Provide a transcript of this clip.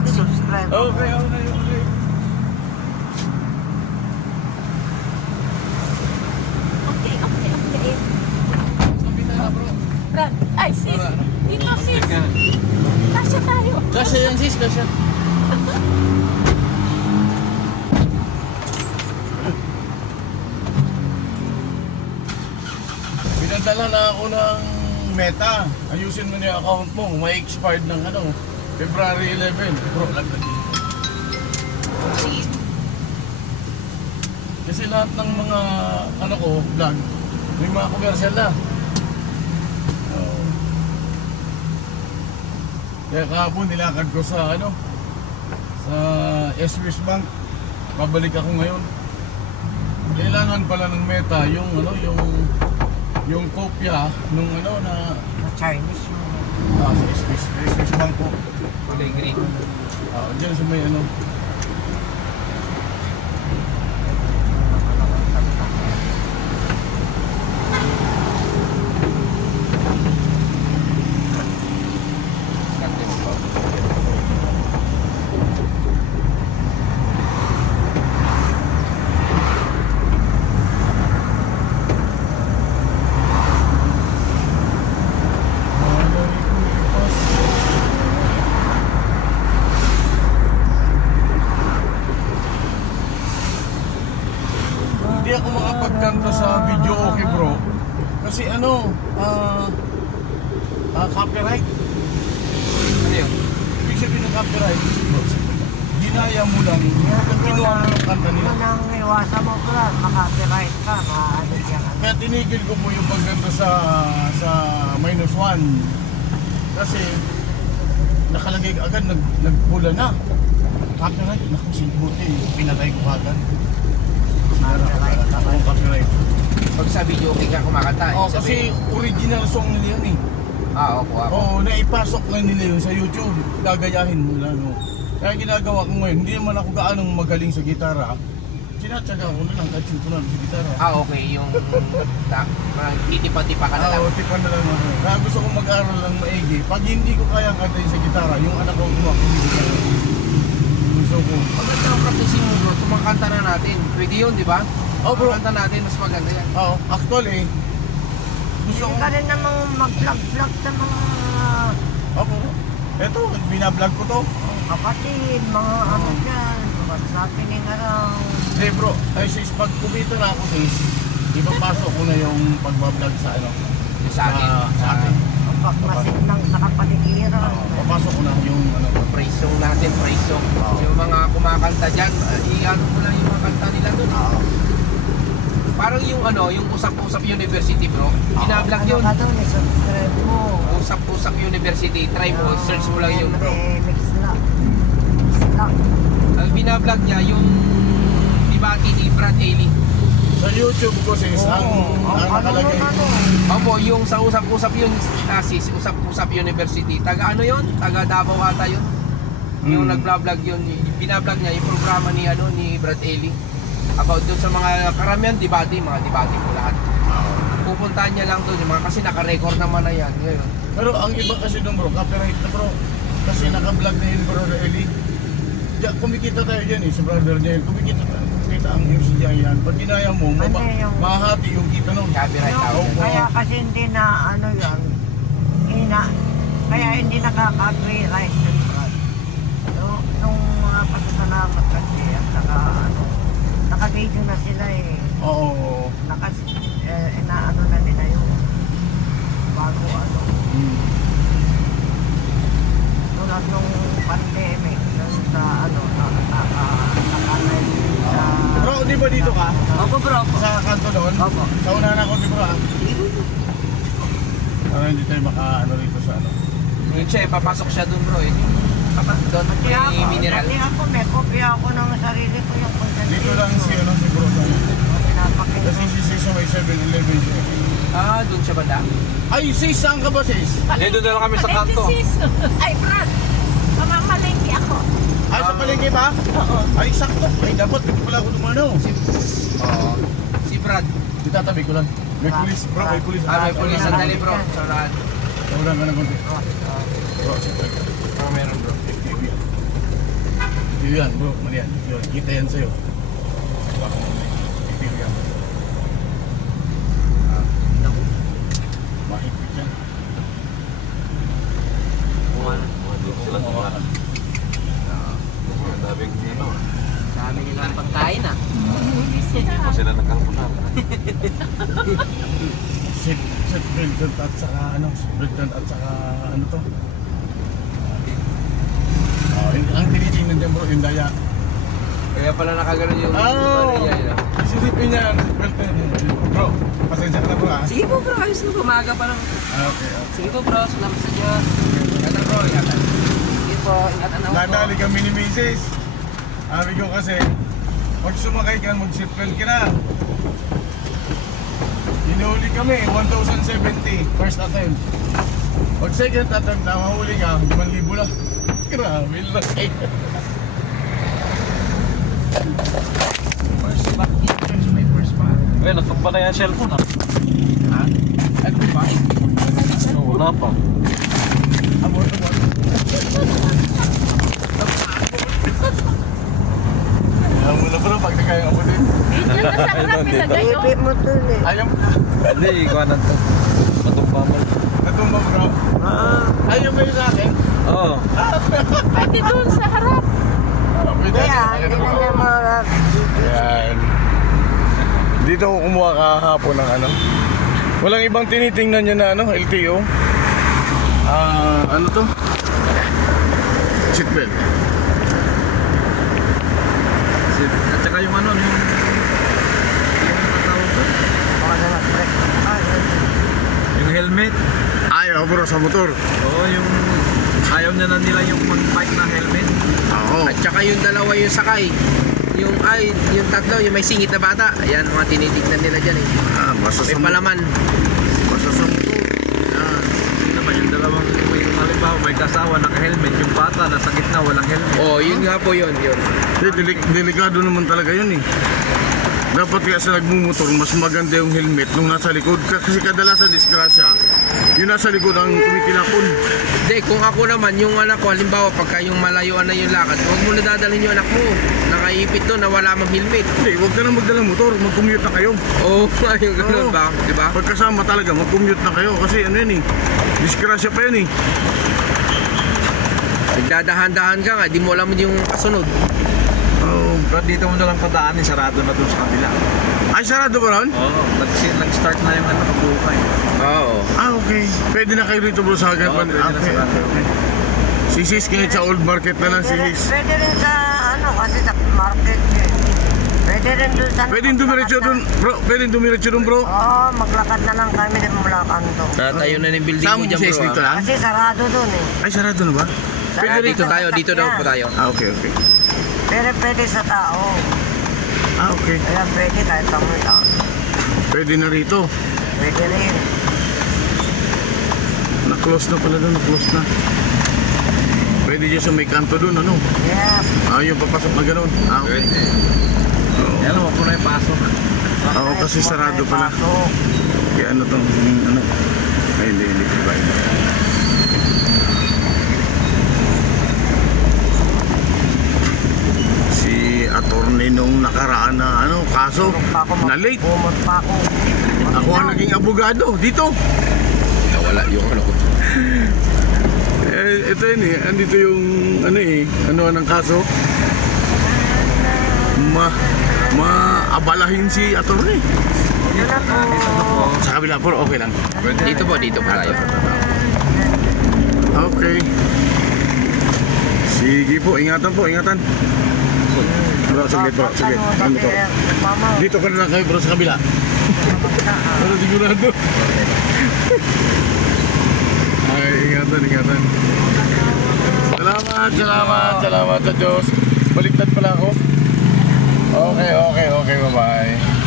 mag-subscribe. Okay. Okay. Sabitan na bro. Brad, ay sis. Dito sis. Kasya tayo. Kasya yan sis, kasya. Pinadala na ako ng Meta. Ayusin mo na yung account mo. May expired ng ano, February 11. Bro, laglag. Kasi lahat ng mga ano ko, vlog, may mga commercial na. Kaya kahapon nilakad ko sa ano, sa SWS Bank. Babalik ako ngayon. Kailangan pala ng Meta yung ano, yung kopya nung ano na Chinese sa SWS Bank ko. Kulay green. Diyan sa may ano. Hindi ako makapagkanta sa video okay bro. Kasi ano, copyright. Ano yun? Ibig sabihin ng copyright, ginaya mo lang, kinuha mo yung kanta nila. Nang iwasan mo Brad, makapiright ka, maano yan. Kaya tinigil ko po yung pagkanta sa -1. Kasi nakalagay agad, nagpula na. Copyright, naku silbuti, pinatay ko agad. Copyright. Akong copyright. Pag sa video okay ka kumakanta. Kasi original song nila yun eh. Ako. Oo, naipasok na nila yun sa YouTube. Gagayahin mo lang. No? Kaya ginagawa ko ngayon, hindi naman ako gaanong magaling sa gitara. Sinatsaga ko na lang, katsin ko na lang sa gitara. Okay, yung titipa-tipa ka na lang. Oo, tipa na lang. Kaya gusto kong mag-aaral lang maigi. Pag hindi ko kayang kantayin sa gitara, yung anak ko gumawa, hindi ko kaya. Gusto ko. Maganda ang practicing mo bro, kumakanta na natin. Pwede yun, di ba? Oh bro. Kumakanta natin, mas maganda yan. Oo, actually, gusto ko. Hindi ka rin namang mag-vlog-vlog sa mga Bro. Eto, binablog ko to. kapatid, mga ano dyan, what's happening around. Hey bro, ay sis, pag kumita na ako sis, ipapasok ko na yung pagbablog sa ano. Sa atin. Sa atin. Ang pagmasid ng sa kapaligiran. Papasok ko na yung ano. Praise song natin, praise song. Yung mga kumakanta dyan, i-ano mo lang yung mga kanta nila doon. Parang yung ano, yung Usap-Usap University bro. Binablog yun. Ano ka doon, subscribe mo. Usap-Usap University, try mo, search mo lang yun bro. Mix lang. Ang binablog niya yung debate ni Brad Ailey. Sa YouTube ko sis, ang nakalagay. Opo, yung sa Usap-Usap yun, sis, Usap-Usap University. Taga ano yun? Taga Davao ata yun. Yung nag-vlog yun, binablog niya yung programa ni ano ni Brad Ailey. About doon sa mga karamihan debate, mga debate po lahat. Pupuntahan niya lang doon, yung mga kasi naka-record naman na yan ngayon. Pero ang iba kasi doon bro, copyright na bro. Kasi naka-vlog na yun bro, Eli. Kumikita tayo dyan eh, sa brother niya yun. Kumikita ang MCI yan. Pag ginaya mo, mahati yung kita nun. Copyright No, out. kaya kasi hindi na ano yan, kaya hindi nakaka-copyright ng Brad. Nung mga pasasalamat kasi at saka ano, naka-video na sila eh. Oo. Inaano na nila yung bago ano. Tulad nung pandemic, nung sa ano, nakalay sa... Bro, di ba dito ka? Opo bro, opo. Sa kanto doon? Opo. Sa unahan ako di bro ah. Para hindi tayo maka-ano rito sa ano. Yung siya, papasok siya doon bro eh. Doon may mineral. Dati ako, may kopya ako ng sarili ko yung content. Dito lang si ano, si bro sa Pinapakita. kasi si sa may 7-Eleven siya. Doon siya banda. Ay sis, saan ka ba sis? Doon na lang kami sa kanto. Ay, Brad. Mamamalengke ako. Ay sa palengke ba? Oo. Ay sakto. Ay dapat dito pala ako dumano. Si Brad. Itatabi ko lang. May pulis bro, may pulis. May pulis. Sandali bro. Sa lahat. Tawuran ka na konti. Bro, si Brad. Meron bro. Sa'yo yan bro, mali yan. Yun, kita yan sa'yo. Baka bibigyan yan. Mahigpit yan. Dami nilang pagkain ah. Seat belt at saka ano, ano to? Ang tinitingnan dyan bro, yung daya. Kaya pala nakaganon yung niya. Silipin niya ang seat belt na yun. Bro, pasensya ka na bro ha? Sige po bro, ayos na umaga pa lang. Okay. Sige po bro, salamat sa Diyos. Ingatan bro, ingatan. Sige po, ingatan ako po. Nadali kami ni Mrs. Sabi ko kasi, pag sumakay ka, mag-seatbelt ka na. Hinuli kami, 1,070 first attempt. Pag second attempt na mahuli ka, 5,000 lang. Grabe laki. First back in, may first back. Eh, nagtumpa na yung cellphone ah. Ha? Ano ba? Wala pa. Amor. Alam mo na bro, pag nagkaya ako din. Diyan na sa harap nilagay ko. Ipi mo to eh. Ayaw mo. Hindi, ikaw na to. Matumpa mo. Natumba bro. Ayaw mo yun sa akin. Oo. Pwede doon sa harap. Pwede. Kaya, hindi na niya mga Ayan. Dito ako kumuha kahapon ng ano. Walang ibang tinitingnan niya na ano, LTO. Ano to? Seatbelt. At saka yung ano, yung mga nag-break. yung helmet. Ayaw bro sa motor. Oo, yung ayaw niya na nila yung mag-bike na helmet. Oo. At saka yung dalawa yung sakay. Yung tatlo, yung may singit na bata. Ayan, mga tinitignan nila dyan eh. Basta May sa palaman. Basta sa motor. Yan. Yun naman yung dalawang, may halimbawa may kasawa naka-helmet. Yung bata nasa gitna walang helmet. Oh, yun nga po yun. Delikado naman talaga yun eh. Dapat kaya sa nagmumotor, mas maganda yung helmet nung nasa likod. Kasi kadalasan disgrasya, yung nasa likod ang tumitilapon. Hindi, kung ako naman, yung anak ko, halimbawa, pagka yung malayuan na yung lakad, huwag mo na dadalhin yung anak mo. Nakaipit doon na wala mang helmet. Hindi, huwag ka na magdalang motor, mag-commute na kayo. Oo, yung ganun Oo. ba? Diba? Pagkasama talaga, mag-commute na kayo. Kasi ano yan eh, disgrasya pa yan eh. Nagdadahan-dahan ka nga, di mo alam yung kasunod. Oo. Pero dito mo na lang padaanin, sarado na doon sa kabila. Ay, sarado ba ron? Oo, nag-start na yung ano, kabukay. Oo. Okay. Pwede na kayo rito bro sa Oo, hagdan. pwede na sarado. Sisis, kahit sa old market na lang sisis. Pwede rin sa ano, kasi sa market eh. Pwede rin doon sa... Pwede dumiretso dun, bro. Pwede dumiretso dun, bro. Oo, maglakad na lang kami din mula kanto. Tatayo na ng building Saan mo mo dyan sisis bro. dito ah. lang? Kasi sarado doon eh. Ay, sarado na ba? Pwede dito tayo, dito daw po tayo. Okay. Pero pwede sa tao. Okay. Kaya pwede kahit pamunta. Pwede na rito. Pwede rin. Na-close na pala doon, na-close na. Pwede dyan sa may kanto doon, ano? Yes. Yung papasok na gano'n. Okay. Yan, wag mo na yung pasok. Oo, kasi sarado pala. Pasok. Kaya ano to, ano? Ay, hindi ba? Si attorney nung nakaraan na ano, kaso, na late. Bumot pa ako. Ako ang naging abogado dito. Nawala yung ano ko. Ito yun eh, andito yung ano eh, ano ang kaso? Maabalahin si attorney. Yun na po. Sa kabila po, okay lang. Dito po tayo. Okay. Sige po, ingatan po, ingatan. Bro, sige bro, sige. Ano to? Mama. Dito ka na lang kayo bro sa kabila. Pero sigurado. Ay, ingatan. Salamat sa Diyos. Baliktad pala ako. Okay, bye-bye.